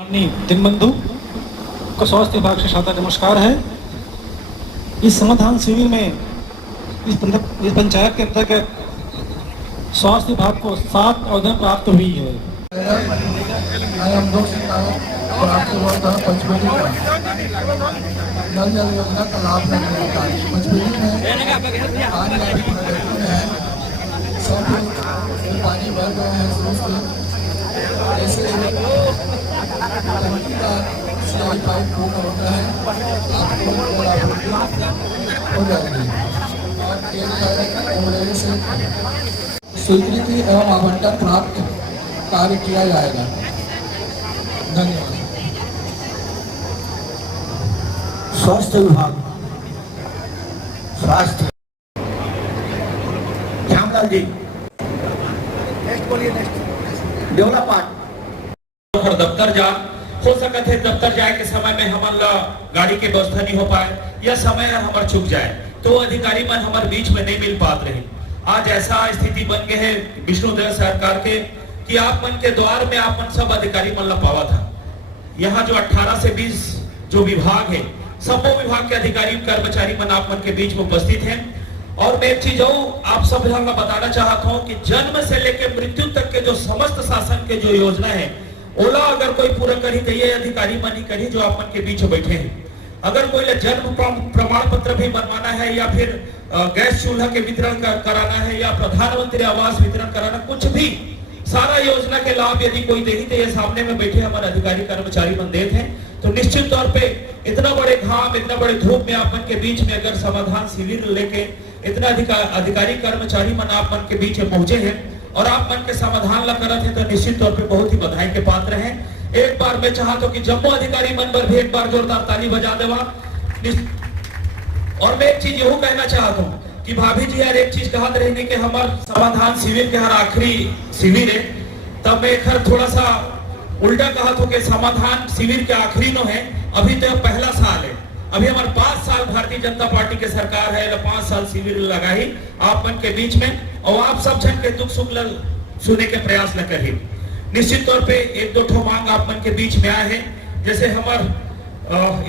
माननीय दीनबंधु को स्वास्थ्य विभाग से सादर नमस्कार है। इस समाधान शिविर में इस पंचायत के अंतर्गत स्वास्थ्य विभाग को 7 आवेदन प्राप्त हुई है। नल जल योजना का लाभ मिलने का पंचपीढ़ी में सब पानी भर गए हैं जैसे टंकी का सिलाई पाइप पूर्ण होता है आपको हो जाएगी और से स्वीकृति एवं आवंटन प्राप्त कार्य किया जाएगा। धन्यवाद। स्वास्थ्य विभाग स्वास्थ्य श्यामलाल जी डेवलपमेंट दफ्तर जा हो सकत है दफ्तर जाए के समय में हमन ला गाड़ी के व्यवस्था नहीं हो पाए या समय हमार चुक जाए तो अधिकारी मन हमारे बीच में नहीं मिल पाते रहे। आज ऐसा स्थिति बन गए है विष्णुदेव सरकार के कि आप मन के द्वार में आप मन सब अधिकारी मन ला पावा था। यहाँ जो 18 से 20 जो विभाग है सब विभाग के अधिकारी कर्मचारी मन आप मन के बीच में उपस्थित हैं। और मैं एक चीज आप सब लोगों को बताना चाहता हूँ कि जन्म से लेकर मृत्यु तक के जो समस्त शासन के जो योजना है ओला अगर कोई पूरा करी तो ये अधिकारी मन ही करी जो आप मन के बीच बैठे हैं। अगर कोई जन्म प्रमाण पत्र भी बनवाना है या फिर गैस चूल्हा के वितरण कराना है या प्रधानमंत्री आवास वितरण कराना कुछ भी सारा योजना के लाभ यदि कोई दे तो ये सामने में बैठे हमारे अधिकारी कर्मचारी मन देते हैं। तो निश्चित तौर पे इतना बड़े घाम इतना बड़े धूप में आप मन के बीच में अगर समाधान शिविर लेके इतना अधिकारी कर्मचारी मन आप मन के बीच में पहुंचे हैं और आप मन के समाधान ला करत हैं तो निश्चित तौर पे बहुत ही बधाई के पात्र हैं। एक बार मैं चाहता हूं कि जम्मू अधिकारी मन पर भी एक बार जोरदार ताली बजा देवा। और मैं एक चीज यू कहना चाहता हूँ कि भाभी जी यार एक चीज कहते रहने के हमारे समाधान शिविर के हर आखिरी शिविर है तब मैं एक थोड़ा सा उल्टा कहा तो कि समाधान शिविर के आखिरी नो है। अभी तो पहला साल है, अभी हमारे 5 साल भारतीय जनता पार्टी के सरकार है 5 साल शिविर लगाई आप मन के बीच में और आप सब जन के दुख सुख सुने के प्रयास न करिए। निश्चित तौर पे एक दो ठो मांग आप मन के बीच में आए हैं। जैसे हमार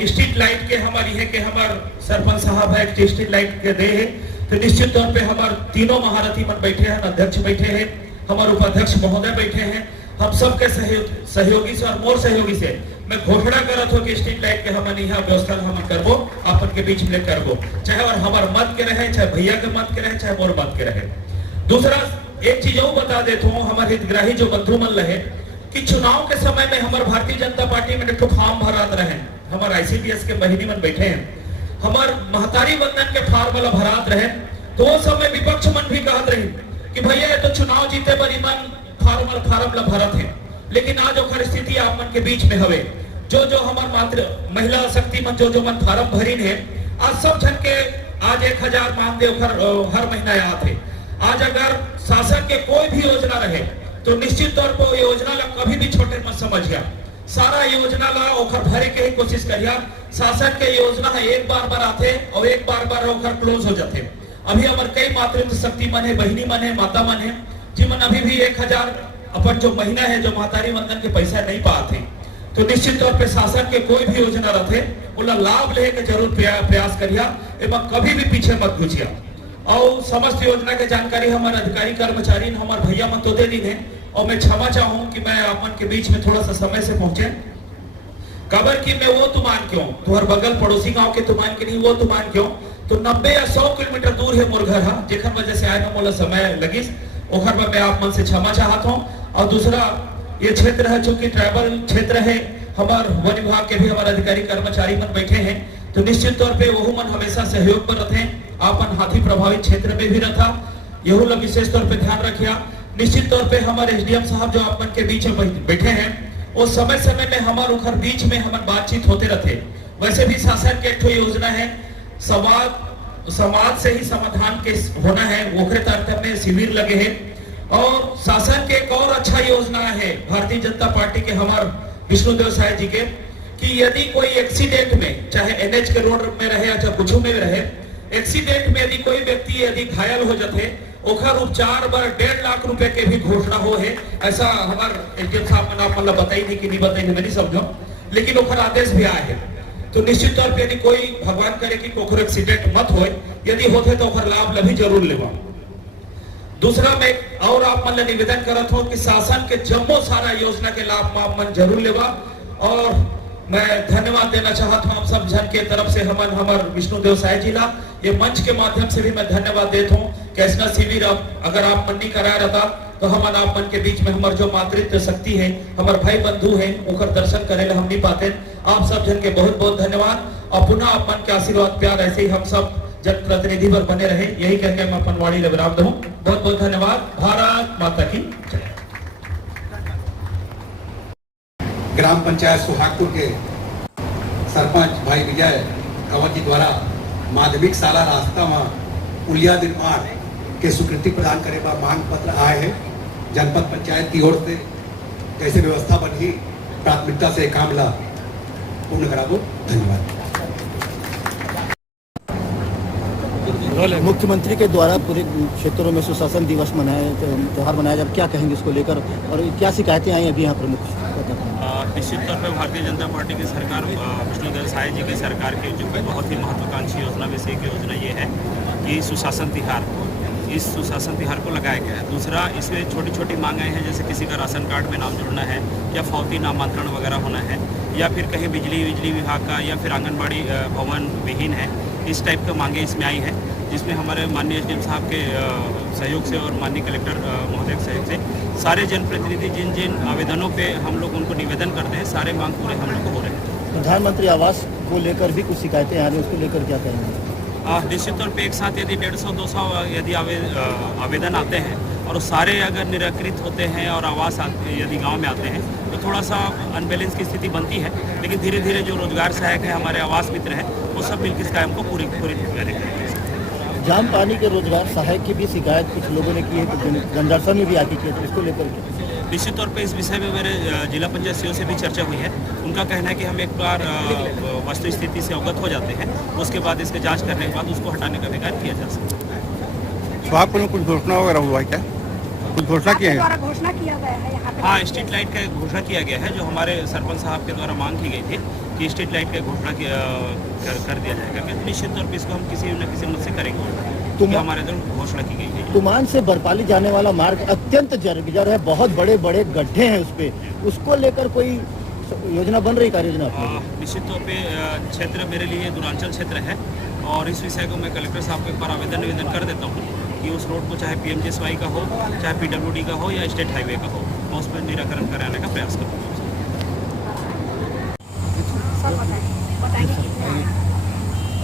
स्ट्रीट लाइट के हमारी है कि हमार सरपंच साहब है स्ट्रीट लाइट के दे है तो निश्चित तौर पे हमार तीनों महारथी मन बैठे हैं, अध्यक्ष बैठे हैं, हमारे उपाध्यक्ष महोदय बैठे हैं। हम सबके सहयोगी से और मोर सहयोगी से मैं घोषणा करत हूँ कि स्ट्रीट लाइट के हम यहाँ व्यवस्था हम करबो अपन के बीच में करबो, चाहे और हमार मत के रहे चाहे भैया के मत के रहे चाहे मोर मत के रहे। दूसरा एक चीज और बता देता हूँ हमारे हितग्राही जो बंधु मन रहे कि चुनाव के समय में हमारे भारतीय जनता पार्टी में एक फॉर्म भरात रहे, हमारे आईसीडीएस के बहिनी मन बैठे हैं, हमारे महतारी बंधन के फॉर्म वाला भरात रहे तो वो समय विपक्ष मन भी कहत रही कि भैया ये तो चुनाव जीते बड़ी मन फार्म ला भरत है। लेकिन आज ओखर स्थिति आप मन के बीच में हवे जो हमार मात्र महिला शक्ति मन जो मन फार्म भरीन है आज सब जन के आज 1000 मान दे हर महीना याद है। आज अगर शासन के कोई भी योजना रहे तो निश्चित तौर पर योजना ला कभी भी छोटे मत समझिया, सारा योजना ला ओखर भरे के ही कोशिश करिया। शासन के योजना है एक बार आते और एक बार ओखर क्लोज हो जाते। अभी हमारे कई मातृत्व शक्ति मन है, बहिनी मन है, माता मन है जिमन अभी भी 1000 अपन जो महीना है जो मातारी बंधन के पैसा नहीं पाते तो निश्चित तौर पे शासन के कोई भी योजना रहते उला लाभ ले के जरूर प्रयास करिया एवं कभी भी पीछे मत घुसिया। और समस्त योजना के जानकारी हमारे अधिकारी कर्मचारी हमारे भैया मन तो दे दी है और मैं क्षमा चाहूँ कि मैं अपन के बीच में थोड़ा सा समय से पहुंचे कबर की मैं वो तुमान क्यों तुम्हारे बगल पड़ोसी गाँव के तुमान के नहीं वो तुमान क्यों तो 90 या 100 किलोमीटर दूर है मोर घर जेखर वजह से आए ना मोला समय लगी ओखर पर मैं आप मन से क्षमा चाहता हूँ। और दूसरा ये क्षेत्र है चूंकि ट्राइबल क्षेत्र है हमारे वन विभाग के भी हमारे अधिकारी कर्मचारी मन बैठे हैं तो निश्चित तौर पे वो मन हमेशा सहयोग पर रहते हैं। आपन हाथी प्रभावित क्षेत्र में भी रखा यहू लोग विशेष तौर पे ध्यान रखिया। निश्चित तौर पे हमारे एसडीएम साहब जो आप मन के बीच में बैठे हैं वो समय समय में हमारे उखर बीच में हमारे बातचीत होते रहते। वैसे भी शासन के एक योजना है समाज से ही समाधान के होना है ओखरे तहत में शिविर लगे हैं। और शासन के एक और अच्छा योजना है भारतीय जनता पार्टी के हमारे विष्णुदेव साय जी के कि यदि कोई एक्सीडेंट में चाहे एनएच के रोड में रहे या चाहे कुछ में रहे एक्सीडेंट में यदि कोई व्यक्ति यदि घायल हो जाते ओखर उपचार बर 1.5 लाख रुपए के भी घोषणा हो है। ऐसा हमार एसडीएम साहब ने मतलब बताई नहीं कि नहीं बताई नहीं, मैं नहीं समझो, लेकिन ओखर आदेश भी आए है। तो निश्चित तौर पे यदि कोई भगवान करे कि कोखर एक्सीडेंट मत होए, यदि होते तो ओखर लाभ लभी जरूर लेवा। दूसरा मैं और आप मन निवेदन करत हो कि शासन के जम्मो सारा योजना के लाभ आप मन जरूर लेवा। और मैं धन्यवाद देना चाहता हूँ आप सब जन के तरफ से हमार विष्णुदेव साय जी ला, ये मंच के माध्यम से भी मैं धन्यवाद देता हूँ कि ऐसा शिविर अगर आप मन नहीं कराया रहता तो हमारे आप मन के बीच में हमारे जो मातृत्व शक्ति है, हमारे भाई बंधु है, उनका दर्शन करे हम नहीं पाते। आप सब जन के बहुत बहुत धन्यवाद और पुनः आप मन के आशीर्वाद प्यार ऐसे ही हम सब जन प्रतिनिधि पर बने रहे, यही कहकर मैं अपन वाणी विराम दूं। बहुत बहुत धन्यवाद। भारत माता की जय। ग्राम पंचायत सुहागपुर के सरपंच भाई विजय कंवर जी द्वारा माध्यमिक शाला रास्ता में पुलिया निर्माण के स्वीकृति प्रदान करे बा मांग पत्र आए हैं जनपद पंचायत की ओर से। जैसे व्यवस्था बनी प्राथमिकता से काम ला पूर्ण कराबो। धन्यवाद। मुख्यमंत्री के द्वारा पूरे क्षेत्रों में सुशासन दिवस मनाया, त्यौहार मनाया जाए, क्या कहेंगे इसको लेकर और क्या शिकायतें आई अभी यहाँ प्रमुख? निश्चित तौर पर भारतीय जनता पार्टी की सरकार, विष्णुदेव साय जी की सरकार की जो बहुत ही महत्वाकांक्षी योजना में से एक योजना ये है कि सुशासन तिहार, इस सुशासन तिहार को लगाया गया है। दूसरा, इसमें छोटी छोटी मांगें हैं, जैसे किसी का राशन कार्ड में नाम जुड़ना है या फौती नामांतरण वगैरह होना है, या फिर कहीं बिजली विभाग का या फिर आंगनबाड़ी भवन विहीन है, इस टाइप का मांगे इसमें आई है, जिसमें हमारे माननीय एसडीएम साहब के सहयोग से और माननीय कलेक्टर महोदय के सहयोग से सारे जनप्रतिनिधि जिन जिन आवेदनों पे हम लोग उनको निवेदन करते हैं, सारे मांग पूरे हम लोग को हो रहे हैं। प्रधानमंत्री आवास को लेकर भी कुछ शिकायतें आ रही हैं, उसको लेकर क्या कहेंगे? निश्चित तौर पे एक साथ यदि 150-200 यदि आवेदन आते हैं और सारे अगर निराकृत होते हैं और आवास यदि गांव में आते हैं तो थोड़ा सा अनबैलेंस की स्थिति बनती है, लेकिन धीरे धीरे जो रोजगार सहायक है, हमारे आवास मित्र हैं, वो सब मिलकर इस काम को पूरी करेंगे। जाम पानी के रोजगार सहायक की भी शिकायत कुछ लोगों ने की है, तो जनदर्शन में भी आके की है, तो इसको लेकर निश्चित तौर पे इस विषय में मेरे जिला पंचायत सीओ से भी चर्चा हुई है। उनका कहना है कि हम एक बार वस्तु स्थिति से अवगत हो जाते हैं, उसके बाद इसके जांच करने के बाद उसको हटाने का भी कार्य किया जा सकता है। सुहागपुर में कुछ घोषणा वगैरह हुआ है क्या? कुछ घोषणा किया है? घोषणा किया गया है यहाँ पे। हाँ, स्ट्रीट लाइट का घोषणा किया गया है, जो हमारे सरपंच साहब के द्वारा मांग की गई थी कि स्ट्रीट लाइट का घोषणा कर दिया जाएगा। निश्चित तौर पर इसको हम किसी न किसी मत से करेंगे, क्योंकि हमारे द्वारा घोषणा की गई है। तुमान से बरपाली जाने वाला मार्ग अत्यंत जर्जर है, बहुत बड़े बड़े गड्ढे हैं उस पे, उसको लेकर कोई योजना बन रही, कार्य योजना? निश्चित तौर पे क्षेत्र मेरे लिए दूरांचल क्षेत्र है और इस विषय को मैं कलेक्टर साहब के ऊपर निवेदन कर देता हूँ कि उस रोड को चाहे PMGSY का हो, चाहे PWD का हो या स्टेट हाईवे का हो, मैं उस पर निराकरण कराने का प्रयास करूँगा।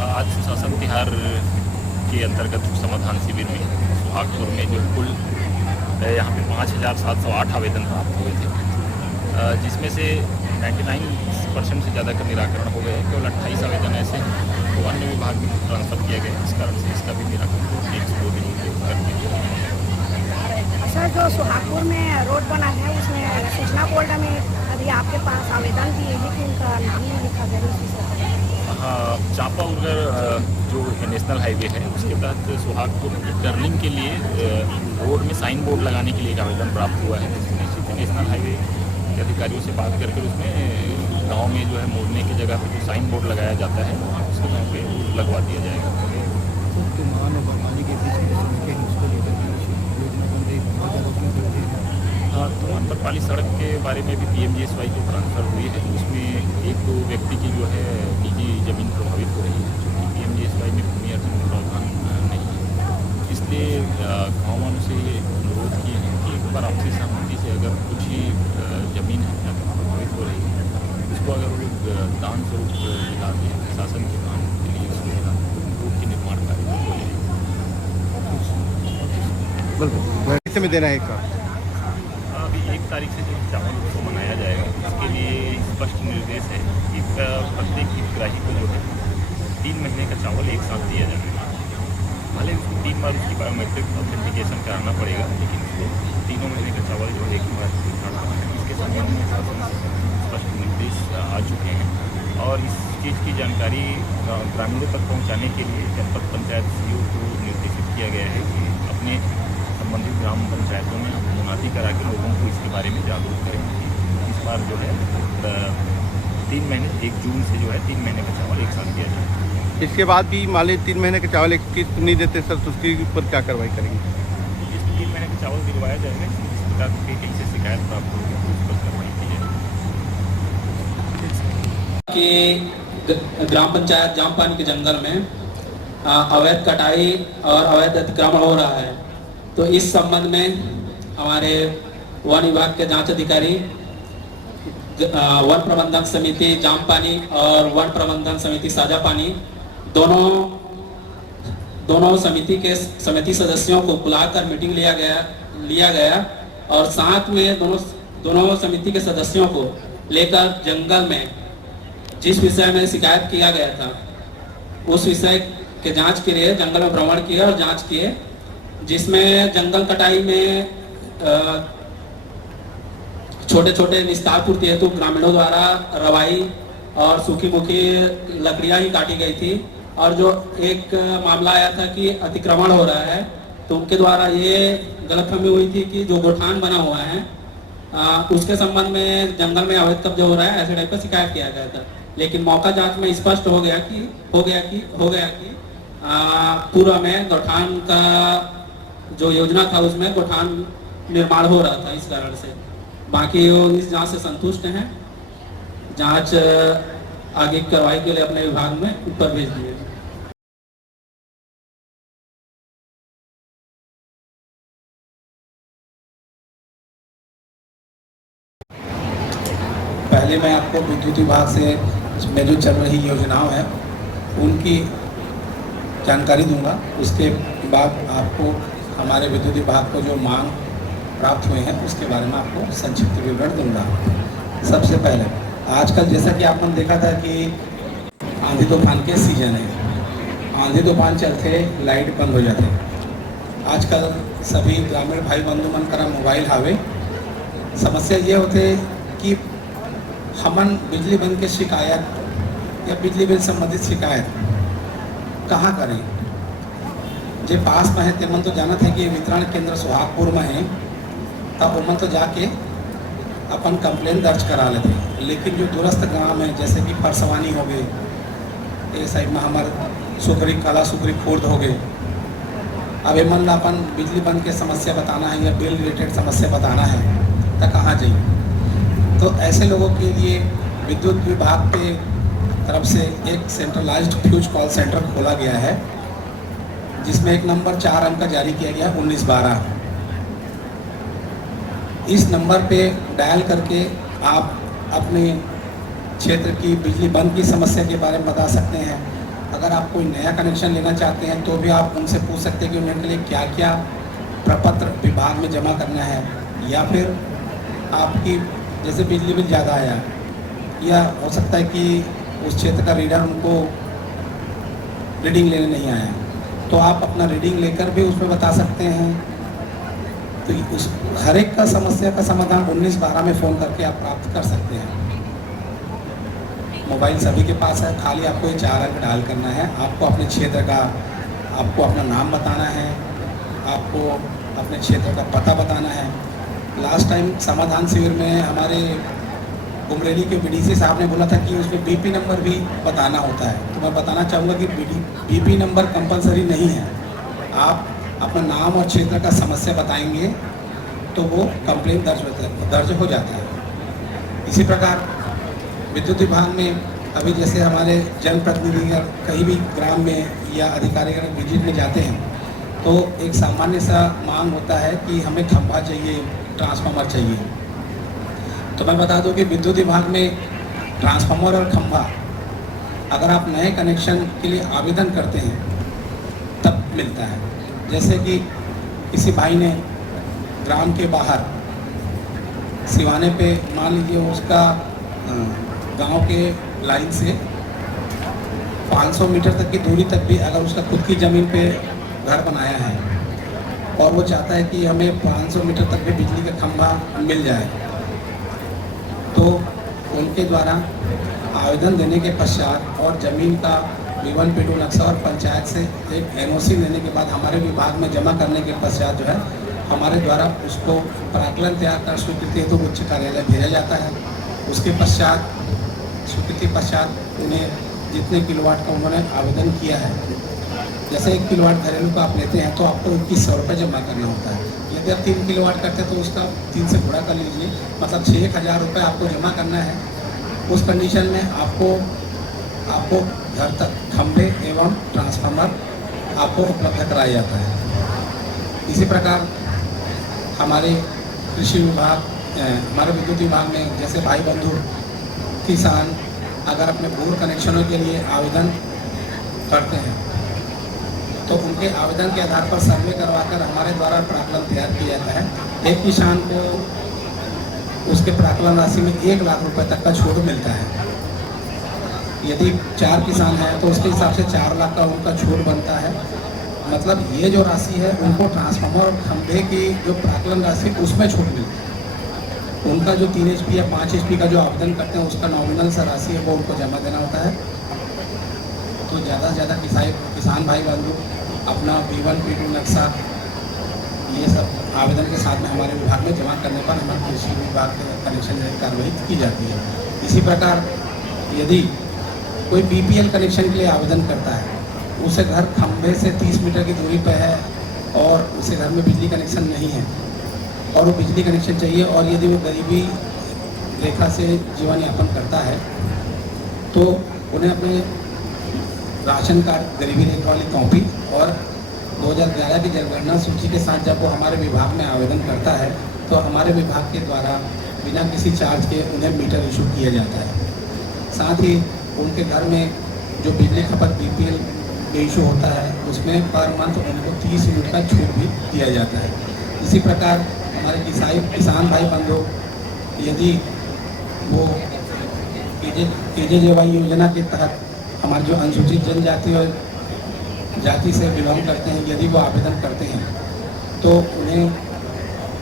आज सुशासन तिहार के अंतर्गत समाधान शिविर में सुहागपुर में जो कुल यहाँ पे 5,708 आवेदन प्राप्त हुए थे, जिसमें से 99% से ज़्यादा का निराकरण हो गया है। केवल 28 आवेदन ऐसे तो अन्य विभाग में ट्रांसफर किया गया, इस कारण से इसका भी निराकरण 1-2 दिन कर दिया। सर, जो सुहागपुर में रोड बना है उसमें सूचना बोर्ड में अभी आपके पास आवेदन दिए हैं कि उनका नाम नहीं लिखा गया? हाँ, चांपा उर्गर जो नेशनल हाईवे है उसके तहत सुहागपुर टर्निंग के लिए रोड में साइन बोर्ड लगाने के लिए एक आवेदन प्राप्त हुआ है। निश्चित नेशनल हाईवे के अधिकारियों से बात करके उसमें गांव में जो है मोड़ने की जगह पे जो साइन बोर्ड लगाया जाता है उसको वहाँ पे लगवा दिया जाएगा। हाँ, तुमान बरपाली सड़क के बारे में भी PMGSY को ट्रांसफर हुई है, उसमें एक दो व्यक्ति की जो है निजी जमीन प्रभावित हो रही है, क्योंकि PMGSY में भूमि अर्जन प्रावधान नहीं है। इसलिए गाँव वालों से ये अनुरोध किए हैं कि एक बार आपसी सहमति से अगर कुछ ही जमीन है प्रभावित हो रही है, उसको अगर वो लोग दान स्वरूप दिलाते हैं शासन के काम के लिए, उसको रोड के निर्माण कार्य हो जाएगा। बिल्कुल में देना है। अभी 1 तारीख से जो चावल उत्सव मनाया जाएगा, इसके लिए स्पष्ट निर्देश है कि प्रत्येक हितग्राही को जो है 3 महीने का चावल एक साथ दिया जाएगा। भले उसको 3 बार उसकी बायोमेट्रिक ऑथेंटिकेशन कराना पड़ेगा, लेकिन उसको 3 महीने का चावल जो है एक बार दिखाना है। इसके संबंध में शासन स्पष्ट निर्देश आ चुके हैं और इस चीज़ की जानकारी ग्रामीणों तक पहुँचाने के लिए जनपद पंचायत सीओ को निर्देशित किया गया है कि अपने संबंधित ग्राम पंचायतों में मुनादी करा के लोगों को इसके बारे में जागरूक करेंगे। इस बार जो है 3 महीने 1 जून से जो है 3 महीने का चावल एक साथ दिया जाएगा। इसके बाद भी मान लीजिए 3 महीने का चावल एक किस्त नहीं देते सर, तो उसके ऊपर क्या कार्रवाई करेंगे? जिस 3 महीने का चावल दिलवाया जाएगा, इस प्रकार की कहीं से शिकायत प्राप्त होगी तो उस पर कार्रवाई की जाएगी। कि ग्राम पंचायत जामपानी के जंगल में अवैध कटाई और अवैध अतिक्रमण हो रहा है, तो इस संबंध में हमारे वन विभाग के जांच अधिकारी वन प्रबंधन समिति जामपानी और वन प्रबंधन समिति साजापानी दोनों समिति सदस्यों को बुलाकर मीटिंग लिया गया और साथ में दोनों समिति के सदस्यों को लेकर जंगल में जिस विषय में शिकायत किया गया था उस विषय के जांच के लिए जंगल में भ्रमण किए और जांच किए, जिसमें जंगल कटाई में छोटे छोटे विस्तार पूर्ति हेतु ग्रामीणों द्वारा रवाई और सूखी मुखी लकड़ियां ही काटी गई थी, और जो एक मामला आया था कि अतिक्रमण हो रहा है, तो उनके द्वारा ये गलतफहमी हुई थी कि जो गोठान बना हुआ है उसके संबंध में जंगल में अवैध कब्जा हो रहा है, ऐसे टाइप का शिकायत किया गया था। लेकिन मौका जांच में स्पष्ट हो गया कि पूर्व में गोठान का जो योजना था उसमें गोठान निर्माण हो रहा था, इस कारण से। बाकी वो इस जांच से संतुष्ट हैं। जांच आगे की कार्रवाई के लिए अपने विभाग में ऊपर भेज दिए। पहले मैं आपको विद्युत विभाग से में जो चल रही योजनाओं हैं उनकी जानकारी दूंगा। उसके बाद आपको हमारे विद्युत विभाग को जो मांग प्राप्त हुए हैं उसके बारे में आपको संक्षिप्त विवरण दूंगा। सबसे पहले आजकल जैसा कि आपने देखा था कि आंधी तूफान के सीजन है, आंधी तूफान चलते लाइट बंद हो जाते। आजकल सभी ग्रामीण भाई बंधु मन करा मोबाइल हावे। समस्या ये होते कि हमन बिजली बिल के शिकायत या बिजली बिल संबंधित शिकायत कहाँ करें? जे पास में है ते मन तो जानत है कि वितरण केंद्र सुहागपुर में है, तब मन तो जाके अपन कंप्लेन दर्ज करा लेते हैं। लेकिन जो दूरस्थ गांव है जैसे कि परसवानी हो गए, ये साइड में हमारे सुकरी कला सुकरी खुर्द हो गए, अब मन अपन बिजली बंद के समस्या बताना है या बिल रिलेटेड समस्या बताना है तो कहाँ जाइए? तो ऐसे लोगों के लिए विद्युत विभाग के तरफ से एक सेंट्रलाइज्ड फ्यूज कॉल सेंटर खोला गया है, जिसमें एक नंबर 4 अंक का जारी किया गया 1912। इस नंबर पे डायल करके आप अपने क्षेत्र की बिजली बंद की समस्या के बारे में बता सकते हैं। अगर आप कोई नया कनेक्शन लेना चाहते हैं तो भी आप उनसे पूछ सकते हैं कि उनके लिए क्या क्या प्रपत्र विभाग में जमा करना है, या फिर आपकी जैसे बिजली बिल ज़्यादा आया या हो सकता है कि उस क्षेत्र का रीडर उनको रीडिंग लेने नहीं आया, तो आप अपना रीडिंग लेकर भी उसमें बता सकते हैं। तो उस हर एक का समस्या का समाधान 1912 में फ़ोन करके आप प्राप्त कर सकते हैं। मोबाइल सभी के पास है, खाली आपको ये 4 अंक डायल करना है। आपको अपने क्षेत्र का, आपको अपना नाम बताना है, आपको अपने क्षेत्र का पता बताना है। लास्ट टाइम समाधान शिविर में हमारे उमरेली के बीडीसी साहब ने बोला था कि उसमें बीपी नंबर भी बताना होता है, तो मैं बताना चाहूँगा कि बीपी नंबर कंपलसरी नहीं है। आप अपना नाम और क्षेत्र का समस्या बताएंगे तो वो कंप्लेंट दर्ज हो जाता है। इसी प्रकार विद्युत विभाग में अभी जैसे हमारे जनप्रतिनिधि कहीं भी ग्राम में या अधिकारी अगर विजिट में जाते हैं तो एक सामान्य सा मांग होता है कि हमें खंभा चाहिए, ट्रांसफार्मर चाहिए। तो मैं बता दूं कि विद्युत विभाग में ट्रांसफार्मर और खंभा अगर आप नए कनेक्शन के लिए आवेदन करते हैं तब मिलता है। जैसे कि किसी भाई ने ग्राम के बाहर सिवाने पे मान लीजिए उसका गांव के लाइन से 500 मीटर तक की दूरी तक भी अगर उसका खुद की ज़मीन पे घर बनाया है और वो चाहता है कि हमें 500 मीटर तक भी बिजली का खंभा मिल जाए, तो उनके द्वारा आवेदन देने के पश्चात और ज़मीन का B1 P2 नक्शा और पंचायत से एक NOC लेने के बाद हमारे विभाग में जमा करने के पश्चात जो है हमारे द्वारा उसको प्राक्कलन तैयार कर स्वीकृति हेतु उच्च कार्यालय भेजा जाता है। उसके पश्चात स्वीकृति पश्चात उन्हें जितने किलोवाट का उन्होंने आवेदन किया है, जैसे 1 किलोवाट घरेलू का आप लेते हैं तो आपको 2100 रुपये जमा करना होता है। यदि आप 3 किलोवाट करते हैं तो उसका 3 से गुणा कर लीजिए, मतलब 6,000 रुपये आपको जमा करना है। उस कंडीशन में आपको घर तक खंभे एवं ट्रांसफार्मर आपको उपलब्ध कराया जाता है। इसी प्रकार हमारे कृषि विभाग, हमारे विद्युत विभाग में जैसे भाई बंधु किसान अगर अपने बोर कनेक्शनों के लिए आवेदन करते हैं तो उनके आवेदन के आधार पर सर्वे करवाकर हमारे द्वारा प्राक्कलन तैयार किया जाता है। एक किसान को उसके प्राक्कलन राशि में 1 लाख रुपए तक का छूट मिलता है। यदि 4 किसान हैं तो उसके हिसाब से 4 लाख का उनका छूट बनता है। मतलब ये जो राशि है उनको ट्रांसफार्मर और खंभे की जो प्राक्कलन राशि उसमें छूट मिलती है। उनका जो 3 HP या 5 HP का जो आवेदन करते हैं उसका नॉमिनल सा राशि है वो उनको जमा देना होता है। तो ज़्यादा से ज़्यादा किसान भाई बंधु अपना B1 B2 नक्शा ये सब आवेदन के साथ में हमारे विभाग में जमा करने पर हमारे कृषि विभाग के कनेक्शन कार्रवाई की जाती है। इसी प्रकार यदि कोई BPL कनेक्शन के लिए आवेदन करता है, उसे घर खंभे से 30 मीटर की दूरी पर है और उसे घर में बिजली कनेक्शन नहीं है और वो बिजली कनेक्शन चाहिए, और यदि वो गरीबी रेखा से जीवन यापन करता है तो उन्हें अपने राशन कार्ड, गरीबी रेखा वाली कॉपी और 2011 की जनगणना सूची के साथ जब वो हमारे विभाग में आवेदन करता है तो हमारे विभाग के द्वारा बिना किसी चार्ज के उन्हें मीटर इशू किया जाता है। साथ ही उनके घर में जो बिजली खपत BPL इशू होता है उसमें पर मंथ उनको 30 यूनिट का छूट भी दिया जाता है। इसी प्रकार हमारे किसान भाई बंधु यदि वो KJJY योजना के तहत हमारे जो अनुसूचित जनजाति और जाति से बिलोंग करते हैं, यदि वो आवेदन करते हैं तो उन्हें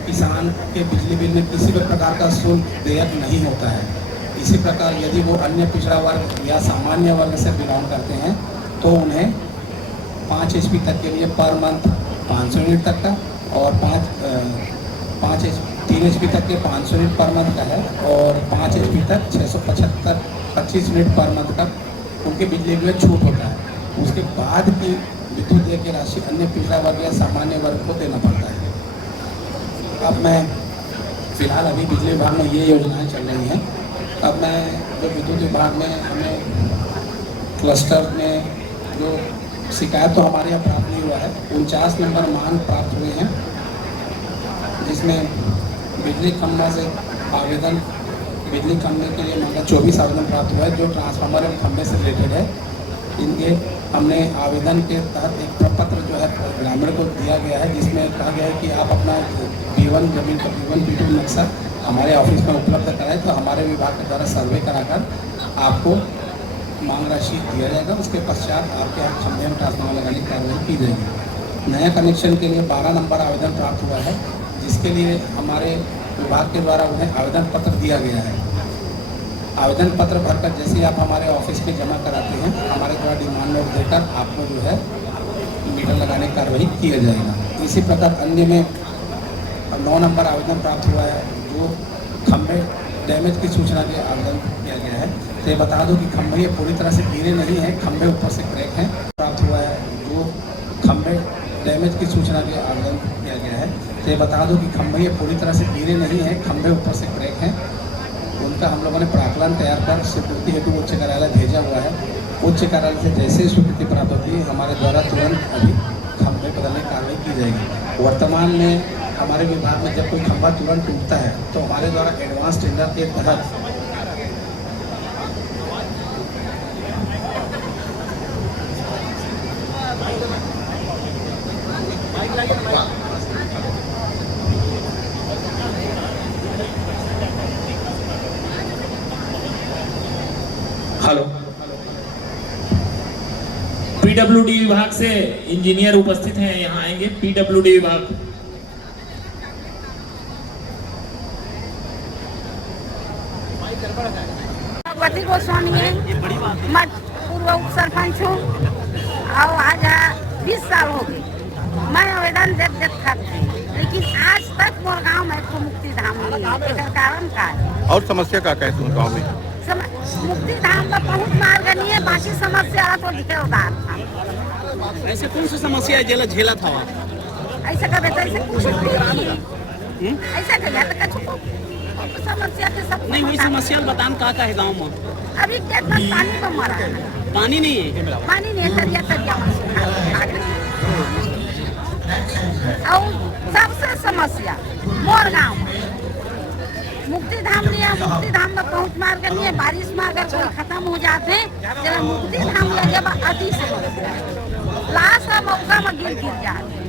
किसान के बिजली बिल में किसी भी प्रकार का शुल्क देयक नहीं होता है। इसी प्रकार यदि वो अन्य पिछड़ा वर्ग या सामान्य वर्ग से बिलोंग करते हैं तो उन्हें 5 HP तक के लिए पर मंथ 500 यूनिट तक का और 3 HP तक के 500 यूनिट पर मंथ का है और 5 HP तक 675 यूनिट पर मंथ का उनके बिजली बिल में छूट होता है। उसके बाद की विद्युत देय की राशि अन्य पिछड़ा वर्ग या सामान्य वर्ग को देना पड़ता है। अब मैं फिलहाल अभी बिजली विभाग में ये योजनाएं चल रही हैं। अब मैं जो विद्युत विभाग में हमें क्लस्टर में जो शिकायत तो हमारे यहाँ प्राप्त नहीं हुआ है, 49 नंबर मांग प्राप्त हुए हैं, जिसमें बिजली खंभा से आवेदन, बिजली खंभे के लिए मांगा 24 आवेदन प्राप्त हुआ है जो ट्रांसफार्मर एवं खंभे से रिलेटेड है। इनके हमने आवेदन के तहत एक प्रपत्र जो है ग्रामीण को दिया गया है जिसमें कहा गया है कि आप अपना B1 जमीन का B1 B2 नक्शा हमारे ऑफिस में उपलब्ध कराएं तो हमारे विभाग के द्वारा सर्वे कराकर आपको मांग राशि दिया जाएगा। उसके पश्चात आपके यहाँ खंभे में ट्रांसफार्मर लगाने की कार्रवाई की जाएगी। नया कनेक्शन के लिए 12 नंबर आवेदन प्राप्त हुआ है जिसके लिए हमारे विभाग के द्वारा उन्हें आवेदन पत्र दिया गया है। आवेदन पत्र भरकर जैसे आप हमारे ऑफिस में जमा कराते हैं, हमारे द्वारा डिमांड नोट देकर आपको जो है मीटर लगाने की कार्रवाई किया जाएगा। इसी प्रकार अन्य में 9 नंबर आवेदन प्राप्त हुआ है जो खंभे डैमेज की सूचना के आवेदन किया गया है। तो ये बता दो कि खंभे ये पूरी तरह से गिरे नहीं हैं, खंभे ऊपर से क्रैक हैं। प्राप्त हुआ है जो खंभे डैमेज की सूचना के आवेदन किया गया है। तो ये बता दो कि खंभे ये पूरी तरह से गिरे नहीं हैं, खंभे ऊपर से क्रैक हैं। उनका हम लोगों ने प्राक्कलन तैयार कर स्वीकृति हेतु उच्च कार्यालय भेजा हुआ है। उच्च कार्यालय से जैसे ही स्वीकृति प्राप्त होती है हमारे द्वारा तुरंत अभी खंभे बदलने की कार्रवाई की जाएगी। वर्तमान में हमारे विभाग में जब कोई खंभा तुरंत टूटता है तो हमारे द्वारा एडवांस टेंडर के तहत हेलो, PWD विभाग से इंजीनियर उपस्थित हैं, यहाँ आएंगे। PWD विभाग भगवती गोस्वामी है, मैं पूर्व उप सरपंच हूँ और आज 20 साल हो गए मैं आवेदन देख खाती लेकिन आज तक मोर गाँव में तो मुक्ति धाम नहीं है। एकर कारण का है? और समस्या का है तुम गाँव में? मुक्ति धाम का बहुत मार्ग नहीं है, बाकी समस्या तो लिखे उधार था। ऐसे कौन सी समस्या है जेला झेला था वहाँ? ऐसा कभी तो ऐसे कुछ नहीं, ऐसा कभी तो कछु समस्या के सब नहीं हुई समस्या बतान का है गाँव में? अभी क्या तो पानी में मरा है, पानी नहीं है। पानी नहीं है, तरिया और सबसे समस्या मोर गाँव मुक्ति धाम नहीं है। मुक्ति धाम में पहुँच मार के नहीं है। बारिश में अगर कोई खत्म हो जाते जब मुक्ति धाम ले जब अति से लाश मौका में गिर जाते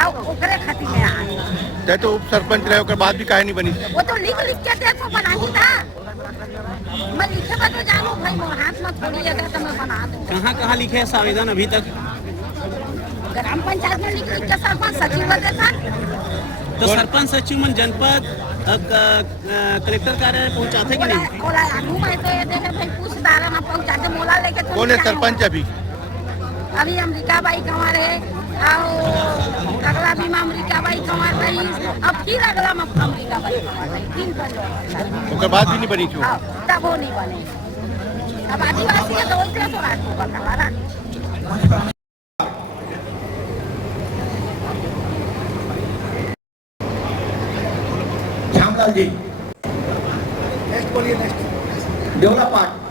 और ओकरे खती में आए तो उप सरपंच रहे ओकर बाद भी काहे नहीं बनी? वो तो लिख के दे तो बना ही था। मैं लिखे तो जानू भाई मोर हाथ में थोड़ी जगह तो मैं बना दूँ। कहाँ लिखे है आवेदन अभी तक? ग्राम पंचायत में लिख के सरपंच सचिव को देता। तो सरपंच सचिव मन जनपद कलेक्टर कार्यालय पहुँचाते कि नहीं? बोला आगू में तो ये देखे भाई कुछ दारा में पहुँचाते मोला लेके कौन है सरपंच अभी? अभी अमरीका बाई कंवर है और अगला भी में अमरीका बाई कंवर रही, अब फिर अगला में अमरीका बाई कंवर रही। 3 ओकर बाद भी नहीं बनी क्यों? तब वो नहीं बने। अब आदिवासी है तो वैसे तो रात को बता श्यामलाल जी, नेक्स्ट बोलिए, नेक्स्ट। देवला पाठ